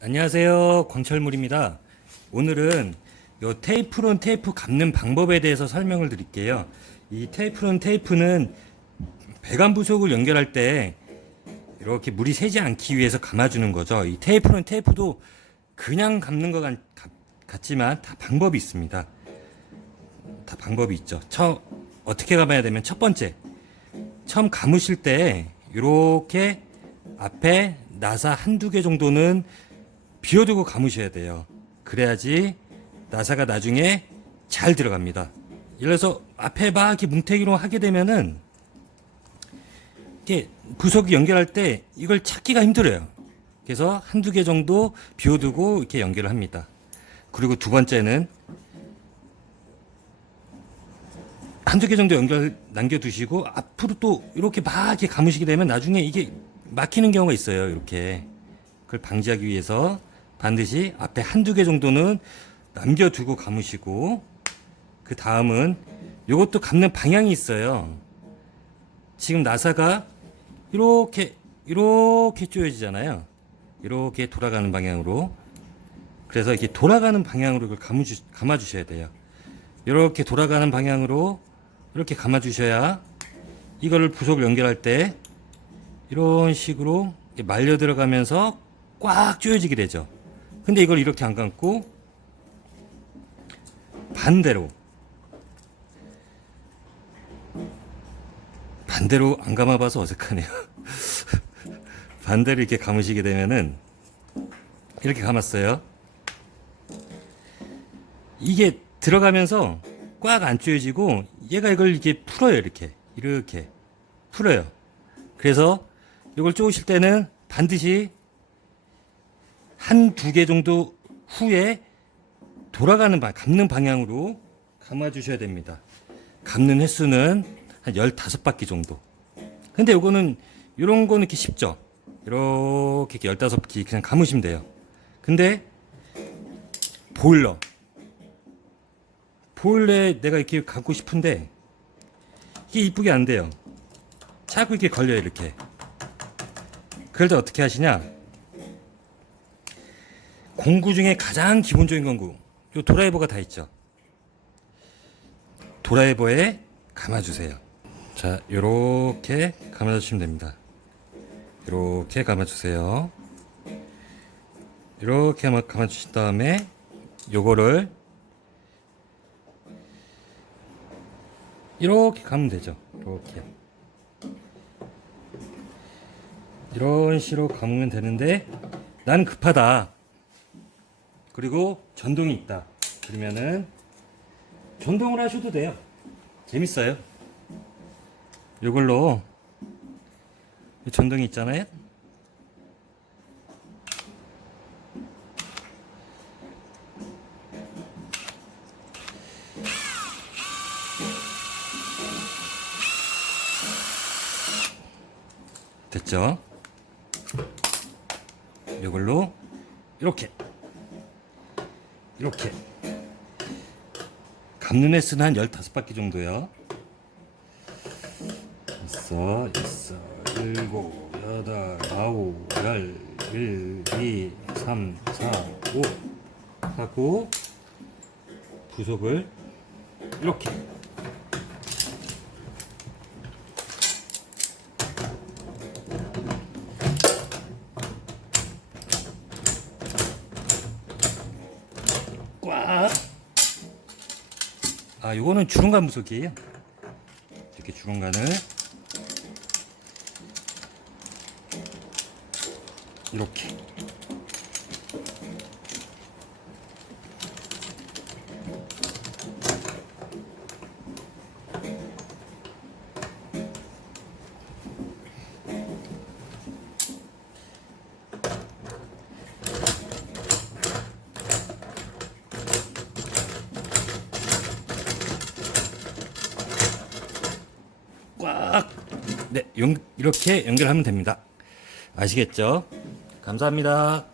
안녕하세요. 광철물입니다. 오늘은 요 테이프론 테이프 감는 방법에 대해서 설명을 드릴게요. 이 테이프론 테이프는 배관 부속을 연결할 때 이렇게 물이 새지 않기 위해서 감아주는 거죠. 이 테이프론 테이프도 그냥 감는 것 같, 같지만 다 방법이 있습니다. 다 방법이 있죠. 처, 어떻게 감아야 되면 첫 번째, 처음 감으실 때 이렇게 앞에 나사 한두 개 정도는 비워두고 감으셔야 돼요. 그래야지 나사가 나중에 잘 들어갑니다. 예를 들어서 앞에 막 이렇게 뭉태기로 하게 되면은 이게 부속이 연결할 때 이걸 찾기가 힘들어요. 그래서 한두 개 정도 비워두고 이렇게 연결을 합니다. 그리고 두 번째는 한두 개 정도 연결 남겨두시고 앞으로 또 이렇게 막 이렇게 감으시게 되면 나중에 이게 막히는 경우가 있어요. 이렇게 그걸 방지하기 위해서 반드시 앞에 한두 개 정도는 남겨두고 감으시고 그 다음은 이것도 감는 방향이 있어요. 지금 나사가 이렇게 이렇게 쪼여지잖아요. 이렇게 돌아가는 방향으로 그래서 이렇게 돌아가는 방향으로 이걸 감아주, 감아주셔야 돼요. 이렇게 돌아가는 방향으로 이렇게 감아주셔야 이거를 부속을 연결할 때 이런 식으로 말려 들어가면서 꽉 조여지게 되죠. 근데 이걸 이렇게 안 감고 반대로 반대로 안 감아봐서 어색하네요. 반대로 이렇게 감으시게 되면은 이렇게 감았어요. 이게 들어가면서 꽉 안 조여지고 얘가 이걸 이렇게 풀어요 이렇게 이렇게 풀어요. 그래서 이걸 쪼으실 때는 반드시 한 두 개 정도 후에 돌아가는 방, 감는 방향으로 감아 주셔야 됩니다. 감는 횟수는 한 15바퀴 정도. 근데 요거는 요런 거는 이렇게 쉽죠. 이렇게 15바퀴 그냥 감으시면 돼요. 근데 보일러 보일러에 내가 이렇게 감고 싶은데 이게 이쁘게 안 돼요. 자꾸 이렇게 걸려요, 이렇게. 그럴 때 어떻게 하시냐? 공구 중에 가장 기본적인 공구, 요 드라이버가 다 있죠. 드라이버에 감아주세요. 자, 요렇게 감아주시면 됩니다. 요렇게 감아주세요. 이렇게 감아주신 다음에 요거를 이렇게 가면 되죠. 이렇게. 이런 식으로 감으면 되는데 나는 급하다. 그리고 전동이 있다. 그러면은 전동을 하셔도 돼요. 재밌어요. 이걸로 이 전동이 있잖아요. 됐죠? 이걸로 이렇게 이렇게. 감는 횟수는 한 15바퀴 정도요. 있어 있어 일곱 여덟 아홉 열 일, 이, 삼, 사, 오. 하고 부속을 이렇게 꽉. 아, 요거는 주름간 무속이에요. 이렇게 주름간을 이렇게. 꽉. 네, 용- 이렇게 연결하면 됩니다. 아시겠죠? 감사합니다.